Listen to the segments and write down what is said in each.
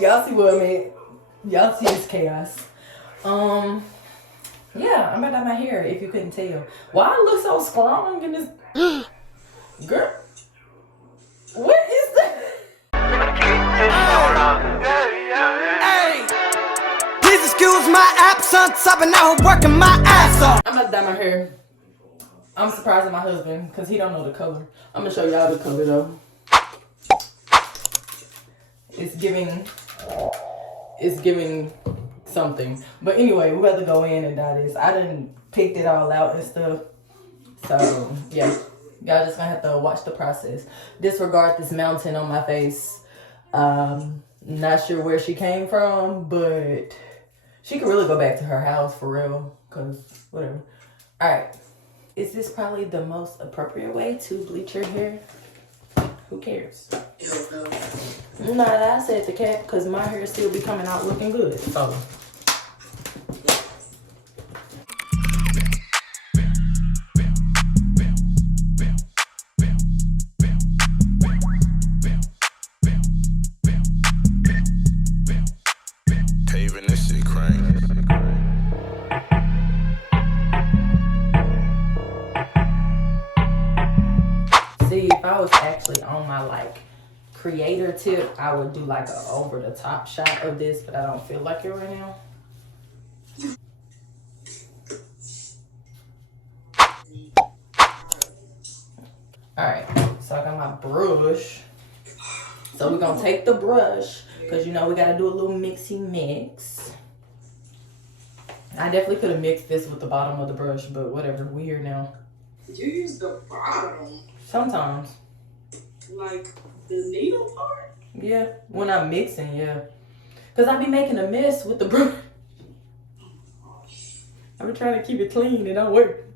Y'all see what I mean? Y'all see this chaos. Yeah, I'm about to dye my hair if you couldn't tell. Why I look so strong in this? Girl, what is that? Hey, please excuse my absence. I've been out working my ass off. I'm about to dye my hair. I'm surprising my husband because he don't know the color. I'm gonna show y'all the color though. It's giving something. But anyway, we're about to go in and dye this. I done picked it all out and stuff. So yeah, y'all just gonna have to watch the process. Disregard this mountain on my face. Not sure where she came from, but she could really go back to her house for real. Cause whatever. All right. Is this probably the most appropriate way to bleach your hair? Who cares? Nah, I said the cat because my hair still be coming out looking good. So. See, if I was actually on my like creator tip, I would do like a over the top shot of this, but I don't feel like it right now. All right, so I got my brush. So we're gonna take the brush because you know we gotta do a little mixy mix. I definitely could have mixed this with the bottom of the brush, but whatever, we here now. You use the bottom? Sometimes. Like the needle part? Yeah, when I'm mixing, yeah. Because I be making a mess with the brush. I be trying to keep it clean, it don't work.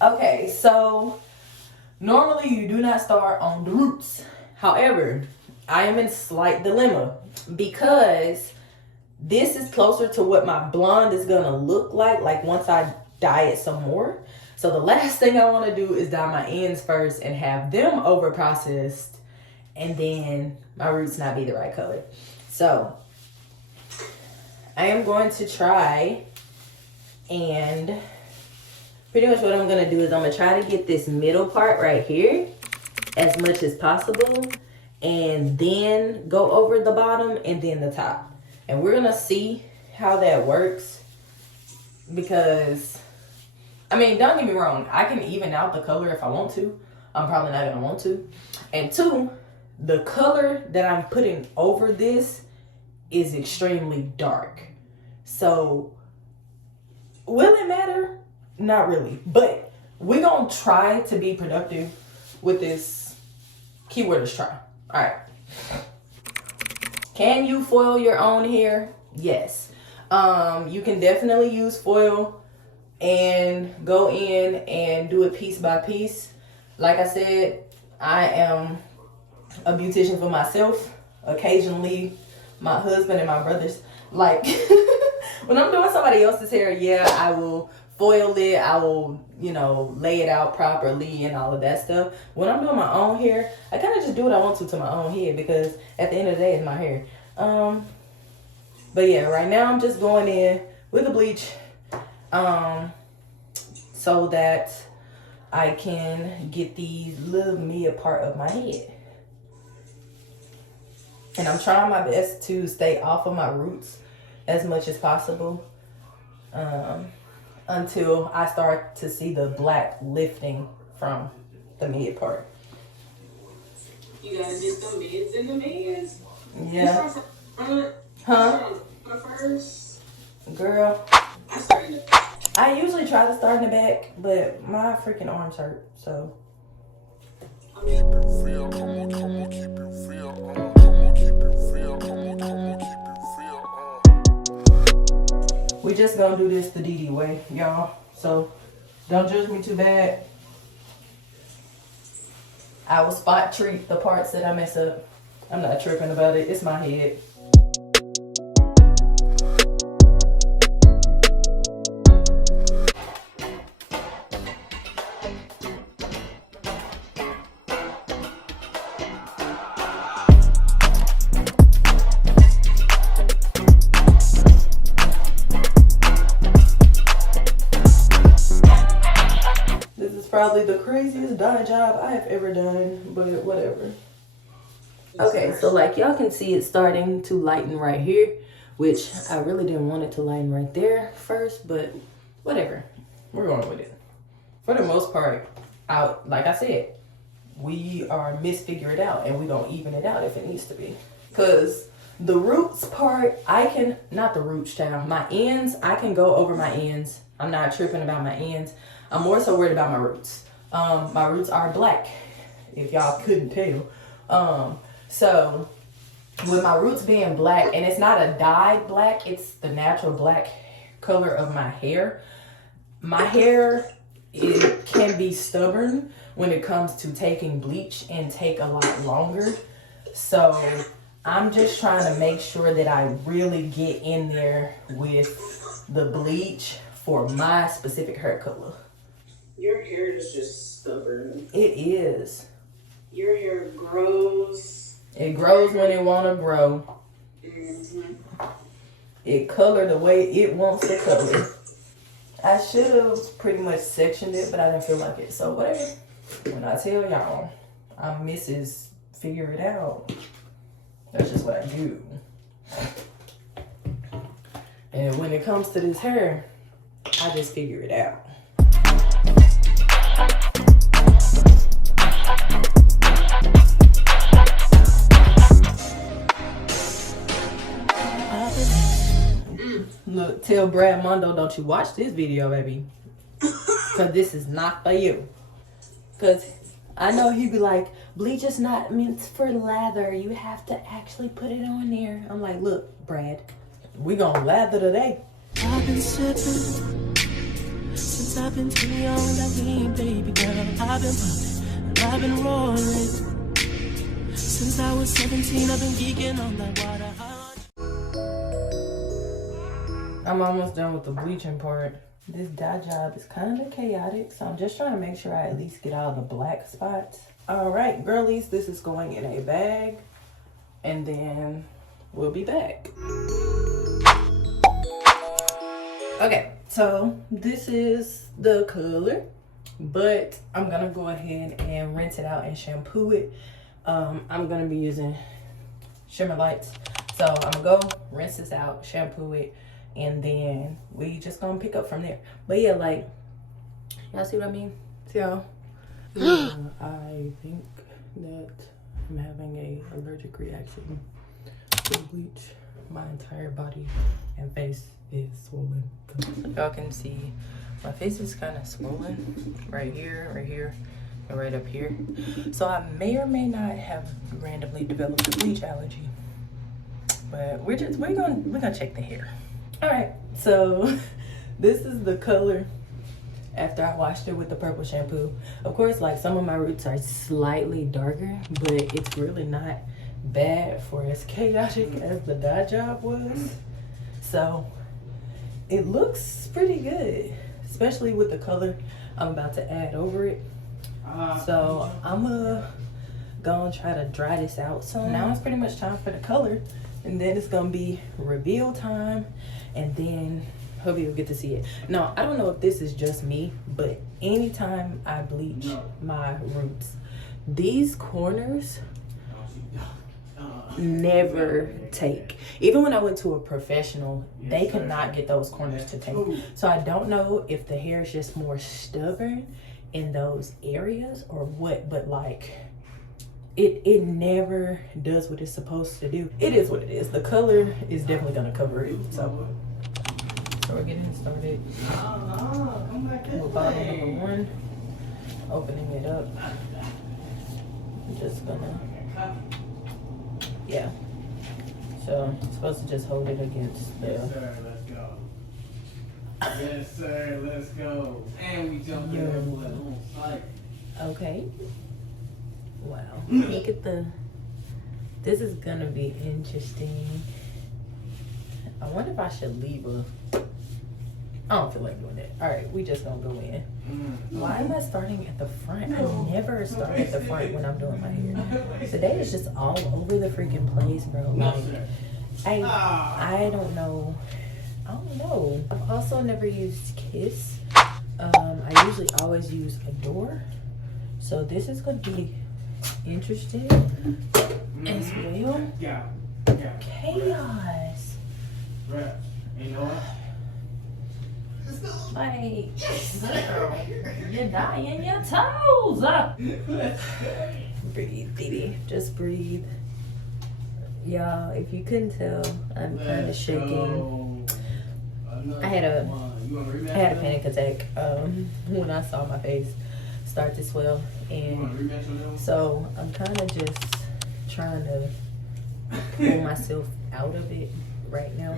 Okay, so normally you do not start on the roots. However, I am in slight dilemma because this is closer to what my blonde is gonna look like once I dye it some more. So the last thing I wanna do is dye my ends first and have them over processed and then my roots not be the right color. So I am going to try and pretty much what I'm gonna do is I'm gonna try to get this middle part right here as much as possible and then go over the bottom and then the top. And we're gonna see how that works because, I mean, don't get me wrong, I can even out the color if I want to. I'm probably not gonna want to. And two, the color that I'm putting over this is extremely dark. So, will it matter? Not really. But we're gonna try to be productive with this. Keyword is try. All right. Can you foil your own hair? Yes. You can definitely use foil and go in and do it piece by piece. Like I said, I am a beautician for myself. Occasionally, my husband and my brothers. Like, when I'm doing somebody else's hair, yeah, I will foil it. I will, you know, lay it out properly and all of that stuff. When I'm doing my own hair, I kind of just do what I want to my own head because at the end of the day, it's my hair. But yeah, right now I'm just going in with the bleach so that I can get the little mid part of my head. And I'm trying my best to stay off of my roots as much as possible until I start to see the black lifting from the mid part. You gotta get the mids and the mids. Yeah. Huh? First. Girl. I started in the back. I usually try to start in the back, but my freaking arms hurt, so. I mean, we just gonna do this the DD way, y'all. So don't judge me too bad. I will spot treat the parts that I mess up. I'm not tripping about it. It's my head. probably the craziest dye job I have ever done, but whatever. Okay, so like y'all can see it's starting to lighten right here, which I really didn't want it to lighten right there first, but whatever. We're going with it. For the most part, like I said, we are misfigure it out and we gonna even it out if it needs to be. Cause the roots part, not the roots, child, my ends, I can go over my ends. I'm not tripping about my ends. I'm more so worried about my roots. My roots are black, if y'all couldn't tell. So with my roots being black, and it's not a dyed black, it's the natural black color of my hair. My hair, it can be stubborn when it comes to taking bleach and take a lot longer. So I'm just trying to make sure that I really get in there with the bleach for my specific hair color. Your hair is just stubborn. It is. Your hair grows. It grows when it want to grow. Mm-hmm. It color the way it wants to color. I should have pretty much sectioned it, but I didn't feel like it. So whatever. When I tell y'all, I'm Mrs. Figure It Out. That's just what I do. And when it comes to this hair, I just figure it out. Look, tell Brad Mondo, don't you watch this video, baby. Because this is not for you. Because I know he'd be like, bleach is not meant for lather. You have to actually put it on there. I'm like, look, Brad, we gonna lather today. I've been sipping since I've been too young, that mean baby girl. I've been popping and I've been rolling since I was 17. I've been geeking on that water. I'm almost done with the bleaching part. This dye job is kind of chaotic, so I'm just trying to make sure I at least get out of the black spots. All right, girlies, this is going in a bag, and then we'll be back. Okay, so this is the color, but I'm gonna go ahead and rinse it out and shampoo it. I'm gonna be using Shimmer Lights, so I'm gonna go rinse this out, shampoo it, and then we just gonna pick up from there. But yeah, like, y'all see what I mean? See y'all? I think that I'm having a allergic reaction to bleach. My entire body and face is swollen. Y'all can see my face is kind of swollen right here, and right up here. So I may or may not have randomly developed a bleach allergy. But we're gonna check the hair. All right, so this is the color after I washed it with the purple shampoo. Of course, like, some of my roots are slightly darker, but it's really not bad for as chaotic as the dye job was. So it looks pretty good, especially with the color I'm about to add over it. So I'm gonna go and try to dry this out. So now it's pretty much time for the color, and then it's gonna be reveal time, and then hubby will get to see it. Now, I don't know if this is just me, but anytime I bleach my roots, these corners never take. Even when I went to a professional, they could not get those corners to take. So I don't know if the hair is just more stubborn in those areas or what, but like, it never does what it's supposed to do. It is what it is. The color is definitely gonna cover it. So we're getting started with bottle number 1, opening it up. I'm just gonna, yeah. So I'm supposed to just hold it against the. Yes, sir, let's go. Yes, sir, let's go. And we jumped in there with on site. Okay. Wow. Look at this is gonna be interesting. I wonder if I should leave I don't feel like doing that. All right, we just gonna go in. Why am I starting at the front? I never start at the front when I'm doing my hair. Today is just all over the freaking place, bro. Like, I don't know. I've also never used Kiss. I usually always use a door, so this is going to be interesting as well. Yeah. Chaos. Right. You know what? Like, girl, you're dying your toes. Breathe, baby. Just breathe. Y'all, if you couldn't tell, I'm kind of shaking. I had a panic attack when I saw my face start to swell, and so I'm kind of just trying to pull myself out of it right now.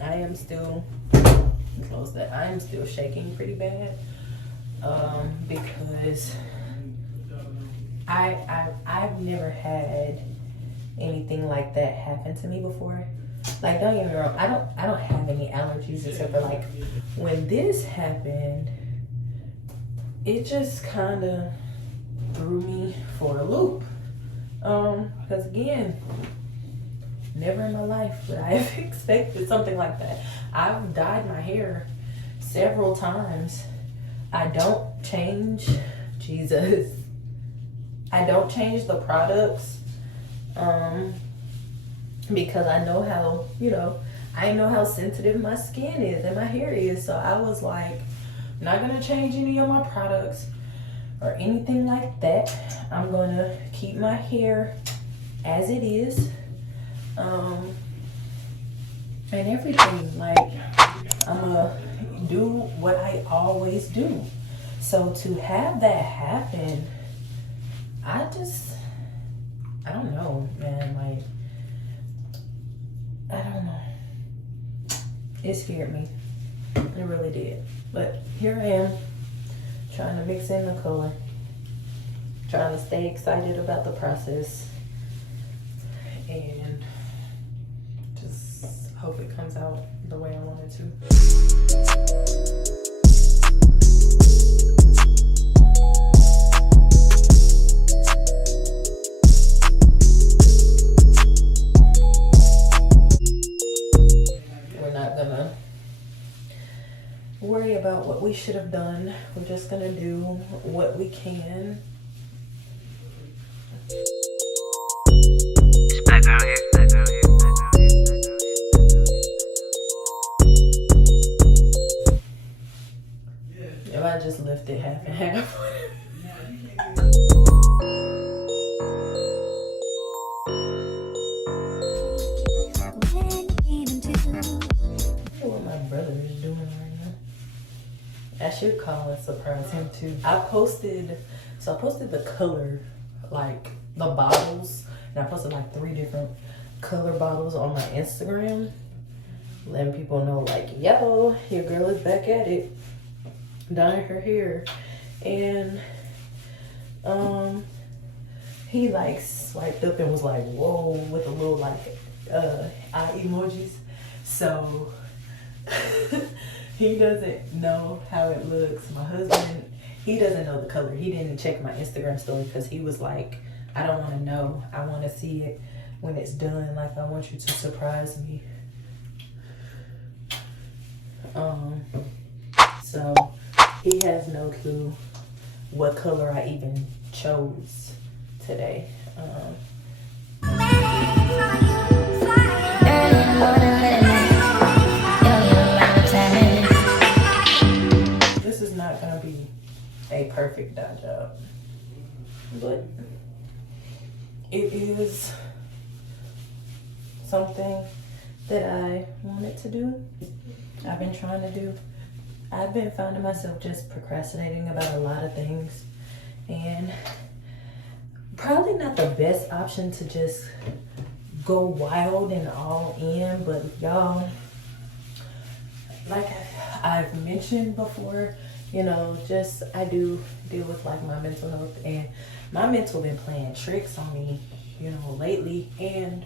I am still close that I am still shaking pretty bad because I've never had anything like that happen to me before. Like, don't get me wrong, I don't have any allergies except for like when this happened, it just kind of threw me for a loop. Because again, never in my life would I have expected something like that. I've dyed my hair several times. I don't change, Jesus. I don't change the products because I know how, I know how sensitive my skin is and my hair is. So I was like, I'm not going to change any of my products or anything like that. I'm going to keep my hair as it is. And everything, like, I'm gonna do what I always do. So to have that happen, I don't know, man, like, I don't know. It scared me. It really did. But here I am, trying to mix in the color, trying to stay excited about the process, and just hope it comes out the way I want it to. We're not gonna worry about what we should have done. We're just gonna do what we can. If I just lift it half and half. What my brother is doing right now. I should call and surprise him too. I posted the color, like the bottles, and I posted like 3 different color bottles on my Instagram, letting people know, like, yo, your girl is back at it, dyeing her hair. And he like swiped up and was like, whoa, with a little like eye emojis. So he doesn't know how it looks. My husband, he doesn't know the color. He didn't check my Instagram story because he was like, I don't want to know. I want to see it when it's done. Like, I want you to surprise me. So he has no clue what color I even chose today. This is not gonna be a perfect dye job, but it is something that I wanted to do. I've been trying to do. I've been finding myself just procrastinating about a lot of things, and probably not the best option to just go wild and all in. But y'all, like I've mentioned before, just I do deal with like my mental health, and my mental been playing tricks on me, lately. And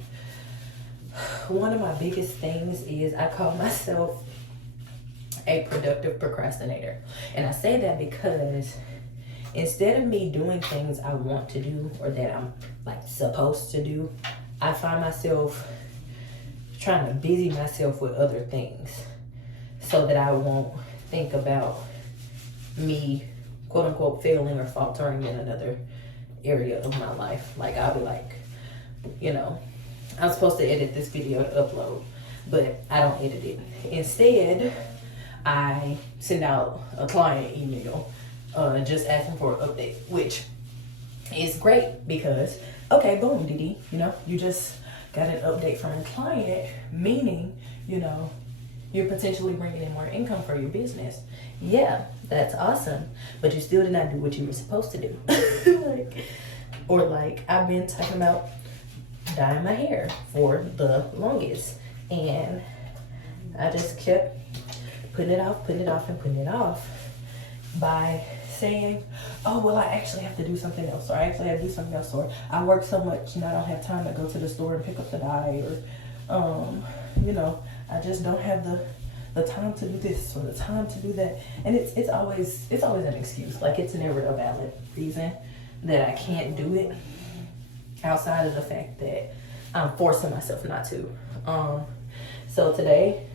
one of my biggest things is I call myself a productive procrastinator. And I say that because instead of me doing things I want to do or that I'm like supposed to do, I find myself trying to busy myself with other things. so that I won't think about me, quote unquote, failing or faltering in another area of my life. Like, I'll be like, you know, I'm supposed to edit this video to upload, but I don't edit it. Instead, I send out a client email just asking for an update, which is great because, okay, boom, Didi, you know, you just got an update from a client, meaning, you know, you're potentially bringing in more income for your business. Yeah, that's awesome, but you still did not do what you were supposed to do. like I've been talking about dyeing my hair for the longest, and I just kept putting it off by saying, oh, well, I actually have to do something else, or I actually have to do something else, or I work so much and I don't have time to go to the store and pick up the dye, or you know, I just don't have the time to do this or the time to do that. And it's always an excuse. Like, it's never a valid reason that I can't do it, outside of the fact that I'm forcing myself not to. So today,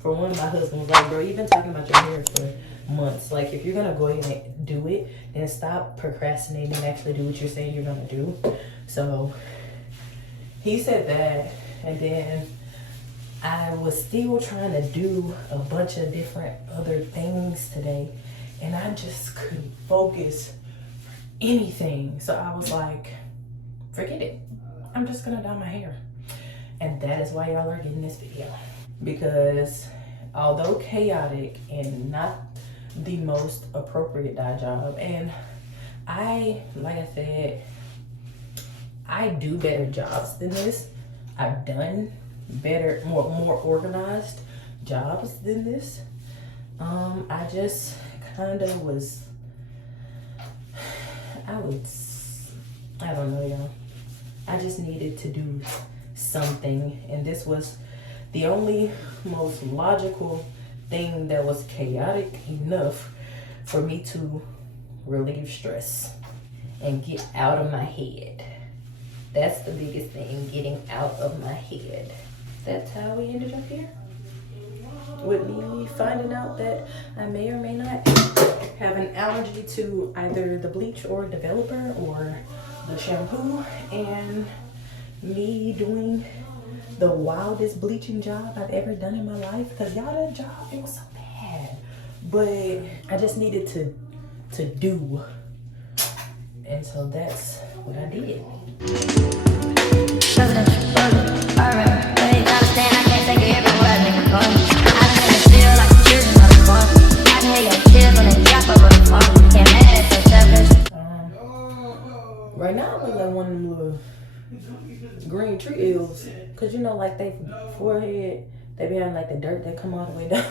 for one, my husband was like, bro, you've been talking about your hair for months. Like, if you're gonna go ahead and do it, then stop procrastinating and actually do what you're saying you're gonna do. So he said that, and then I was still trying to do a bunch of different other things today, and I just couldn't focus for anything. So I was like, forget it. I'm just gonna dye my hair. And that is why y'all are getting this video. Because although chaotic and not the most appropriate dye job, and like I said, I do better jobs than this. I've done better, more organized jobs than this. I just kind of was, I don't know, y'all. I just needed to do something, and this was the only most logical thing that was chaotic enough for me to relieve stress and get out of my head. That's the biggest thing, getting out of my head. That's how we ended up here, with me finding out that I may or may not have an allergy to either the bleach or developer or the shampoo, and me doing the wildest bleaching job I've ever done in my life. Because y'all, that job, it was so bad, but I just needed to do, and so that's what I did. Right now I look like one of them little green tree eels, cause you know, like they forehead, they be having like the dirt that come all the way down.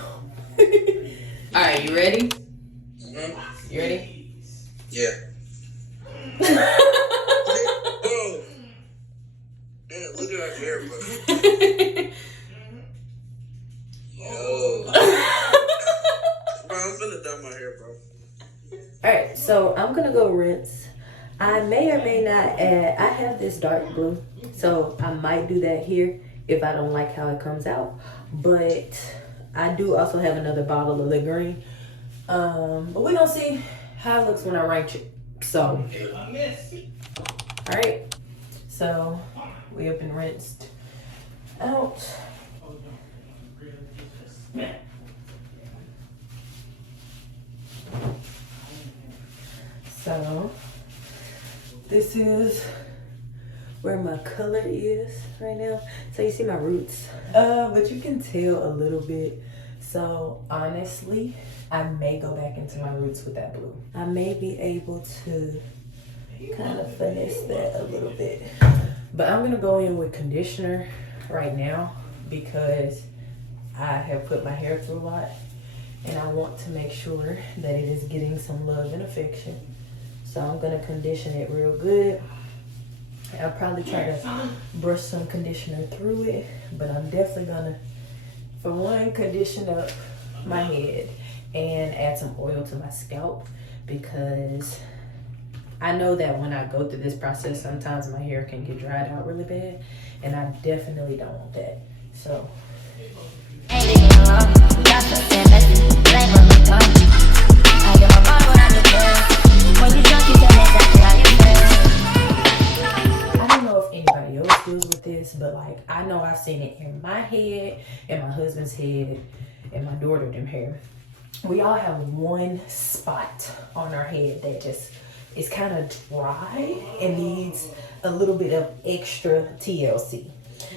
All right, you ready? Mm-hmm. You ready? Yeah. Bro. Man, look at our hair, bro. Yo. Bro, I'm finna dye my hair, bro. Alright, so I'm gonna go rinse. I may or may not add, I have this dark blue, so I might do that here if I don't like how it comes out. But I do also have another bottle of the green. But we're gonna see how it looks when I rank it. So, alright, so we have been rinsed out. So this is where my color is right now. So you see my roots, but you can tell a little bit. So honestly, I may go back into my roots with that blue. I may be able to kind of finesse that a little bit, but I'm gonna go in with conditioner right now because I have put my hair through a lot and I want to make sure that it is getting some love and affection. So I'm gonna condition it real good. I'll probably try to brush some conditioner through it, but I'm definitely gonna, for one, condition up my head and add some oil to my scalp, because I know that when I go through this process, sometimes my hair can get dried out really bad, and I definitely don't want that. So. like, I know I've seen it in my head, in my husband's head, and my daughter them hair. We all have one spot on our head that just is kind of dry and needs a little bit of extra TLC.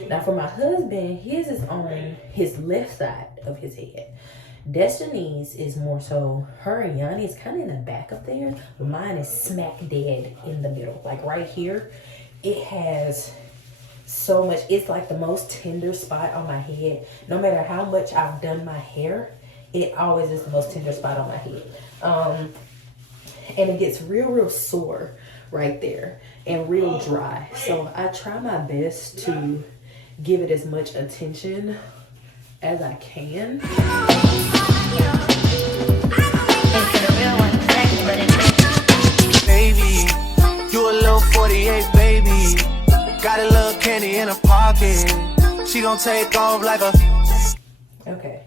Now for my husband, his is on his left side of his head. Destiny's is more so, her and Yanni is kind of in the back up there, but mine is smack dead in the middle. Like right here, it has so much. It's like the most tender spot on my head. No matter how much I've done my hair, it always is the most tender spot on my head. And it gets real sore right there and real dry. So I try my best to give it as much attention as I can. Baby, you a little 48, baby. Got a little candy in her pocket. She gon' take off like a... Okay.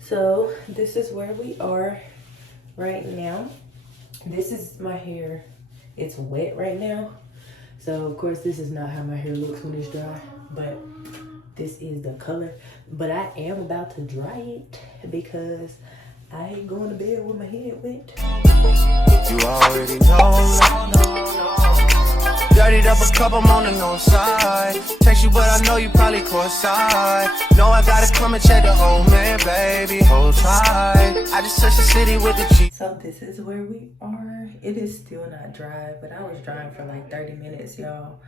So this is where we are right now. This is my hair. It's wet right now. So of course this is not how my hair looks when it's dry, but this is the color. But I am about to dry it because I ain't going to bed with my head wet. You already know. Dirtied up a cup, I'm on the north side. Text you, but I know you probably courtside. Know I gotta come and check the home, man, baby. Hold tight. I just touched the city with the G. So this is where we are. It is still not dry, but I was drying for like 30 minutes, y'all.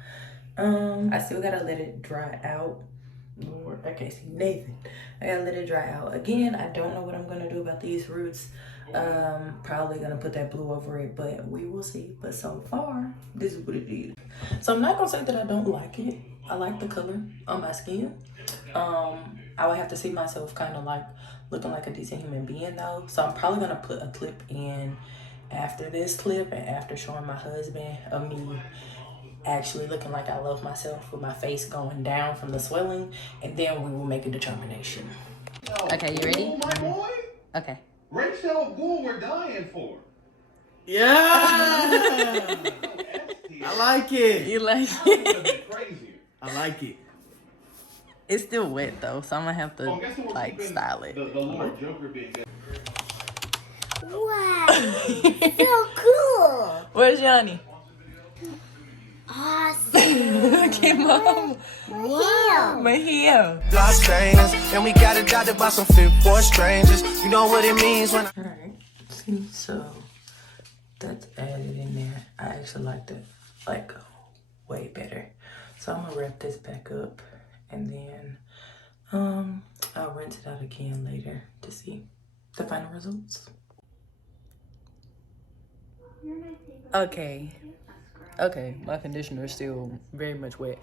I still gotta let it dry out. Lord, I can't see Nathan. I gotta let it dry out. Again, I don't know what I'm gonna do about these roots. Probably gonna put that blue over it, but we will see. But so far, this is what it is. So I'm not gonna say that I don't like it. I like the color on my skin. I would have to see myself kind of like looking like a decent human being though. So I'm probably gonna put a clip in after this clip and after showing my husband of me actually looking like I love myself with my face going down from the swelling, and then we will make a determination. Okay, you ready? Oh, my boy. Okay. Rachel Gould, we're dying for. Yeah! I like it. You like That would have been crazier. I like it. It's still wet though, so I'm gonna have to Guess what we're like keeping style it. The Lord Joker being good. Wow, so cool. Where's Yanni? Awesome. Look at mom. Wow. My hair. Blood stainers, and we got adopted by some fit for strangers. You know what it means when Alright, see, so that's added in there. I actually like that like way better. So I'm gonna wrap this back up and then I'll rinse it out again later to see the final results. Okay, my conditioner is still very much wet,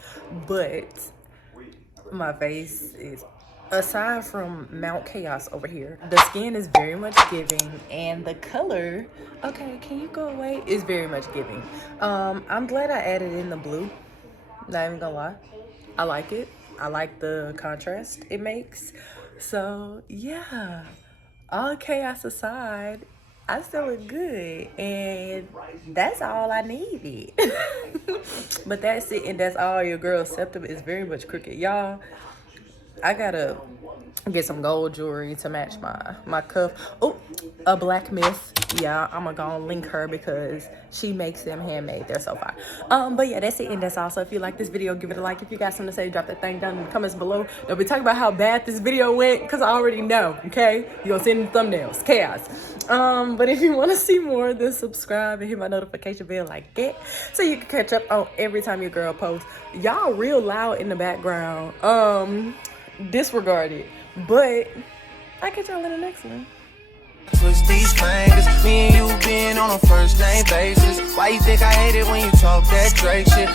but my face is, aside from Mount Chaos over here, the skin is very much giving, and the color, okay, can you go away, is very much giving. I'm glad I added in the blue, not even gonna lie. I like it. I like the contrast it makes. So yeah, all chaos aside, I still look good, and that's all I needed. But that's it, and that's all. Your girl's septum is very much crooked, y'all. I gotta get some gold jewelry to match my cuff. Oh, a black myth. Yeah, I'm gonna link her because she makes them handmade. They're so fire. But yeah, that's it, and that's all. So if you like this video, give it a like. If you got something to say, drop that thing down in the comments below. Don't be talking about how bad this video went, because I already know, okay? You're gonna see in the thumbnails. Chaos. But if you want to see more, then subscribe and hit my notification bell like that, so you can catch up on every time your girl posts. Y'all real loud in the background. Disregard it, but I'll catch y'all in the next one. twist these fingers, me and you being on a first name basis. Why you think I hate it when you talk that Drake shit?